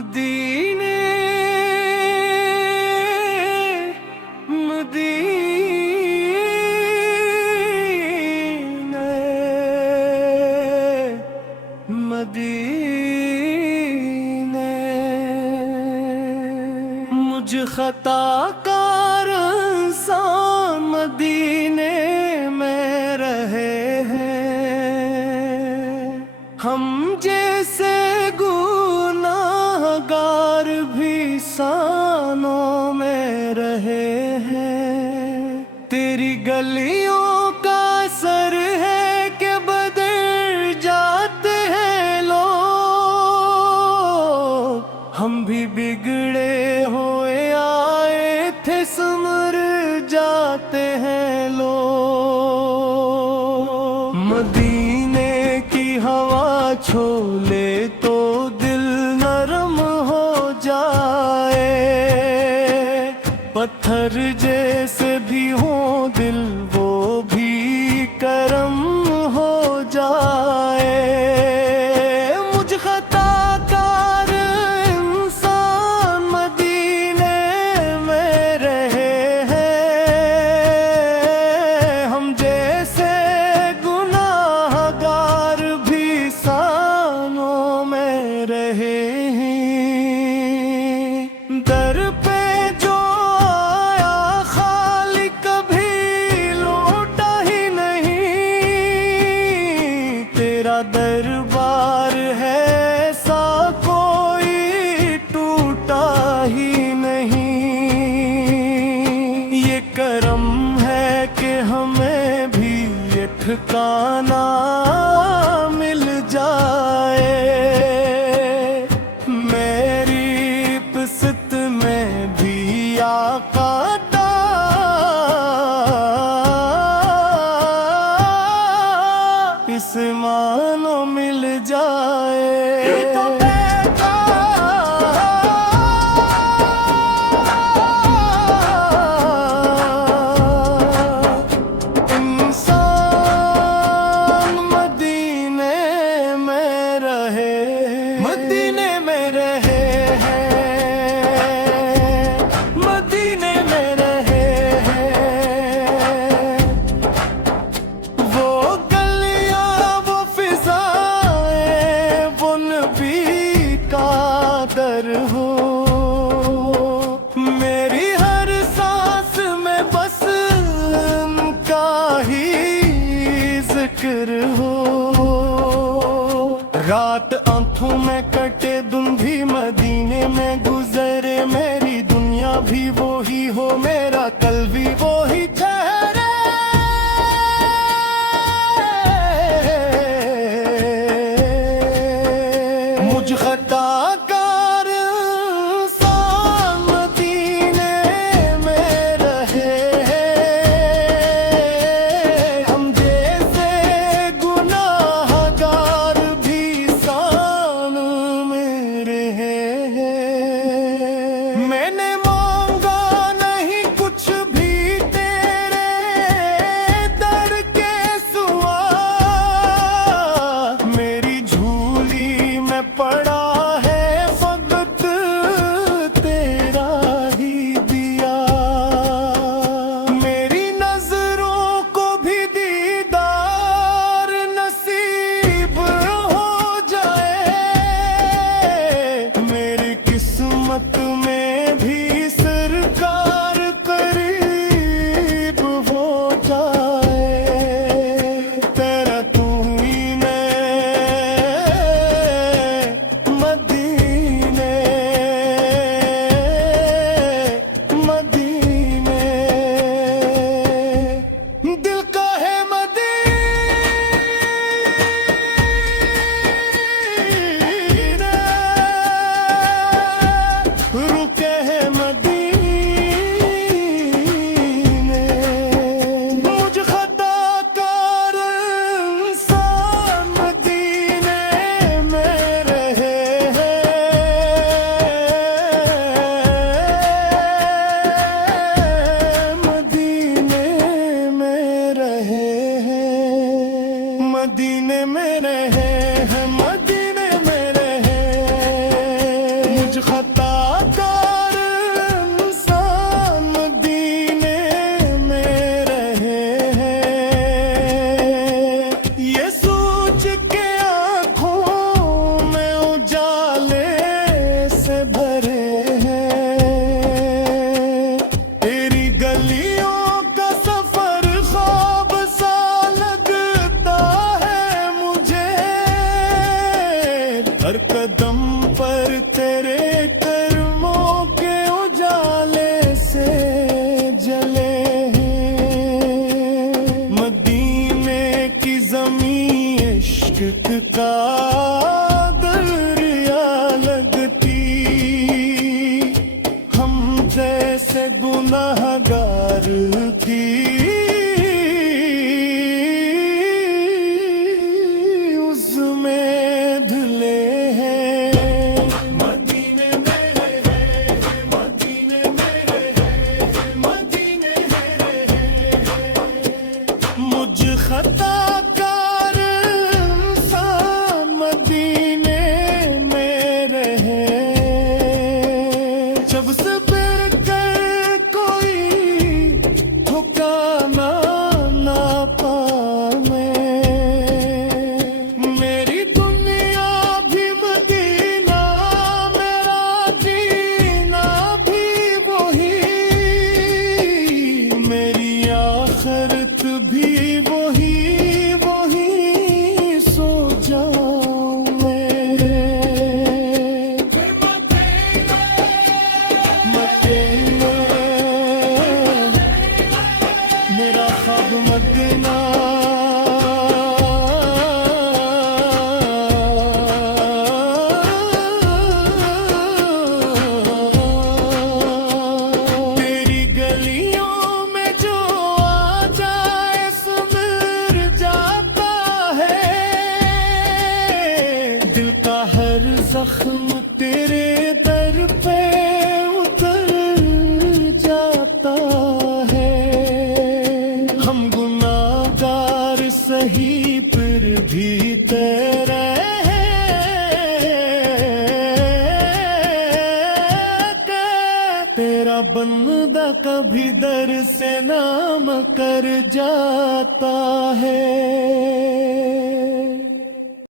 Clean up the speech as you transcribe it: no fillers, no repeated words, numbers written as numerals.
मदीने मदीने मदीने मुझ खताकार इंसान मदीने में रहे हैं। हम जैसे गुनाहगार भी सानों में रहे हैं। तेरी गलियों का असर है कि बदल जाते हैं लोग। हम भी बिगड़े हुए आए थे, संवर जाते हैं लोग। मदीने की हवा छोले तो दिल नरम हो जाए। पत्थर जैसे भी हो दिल वो भी करम हो जाए। मुझ खताकार इंसान मदीने में रहे हैं। हम जैसे गुनाहगार भी सानों में रहे हैं। दर पे जो आया खाली कभी लौटा ही नहीं। तेरा दरबार है ऐसा कोई टूटा ही नहीं। ये करम है कि हमें भी ये ठिकाना मिल जाए। मेरी पिसत में भी आका इस मानो मिल जाए। इंसान मदीने में रहे, मदीने में रहे हैं। मदीने में रहे हैं। वो गलियां वो फिजाएं वो नबी का दर हो। मेरी हर सांस में बस उनका ही जिक्र हो। रात आंखों में कटे धुंधी मदीने में गुजरे। मेरी दुनिया भी वो ही हो, मेरा कल भी वो ही ठहरे। मुझ खताकार इंसान मदीने में रहे हैं। हम जैसे गुनाहगार भी सान में रहे हैं। मैंने मांगा नहीं कुछ भी तेरे दर के सिवा। मेरी झूली में पड़ा है फकत तेरा ही दिया। मेरी नजरों को भी दीदार नसीब हो जाए। मेरी खताकार इंसान मदीने में रहे हैं, ये सोच के आंखों में उजाले से भरे हैं। तेरी गलियों का सफर ख्वाब सा लगता है मुझे, हर कदम पर तेरे कर्मों के उजाले से जले हैं। मदीने की ज़मीं इश्क का दरिया लगती, हम जैसे गुनाहगार थी उसमें धुले हैं। मदीने मेरे हैं, मदीने मेरे हैं, मदीने मेरे हैं। मुझ खताकार इंसान मदीने में रहे, जब से फिर कर कोई ठिकाना ना पावे, मेरी दुनिया भी मदीना, मेरा जीना भी वही, मेरी आखिरत भी वही, वही सो जाऊं मैं। मदीने मेरा ख्वाब मदीना, तेरी गलियों में जो आ जाए सुमिर जाता है, दिल का हर जख्म तेरे दर पे उतर जाता है। हम गुनाहगार सही फिर भी तेरे तेरा बंदा कभी दर से नाम कर जाता है।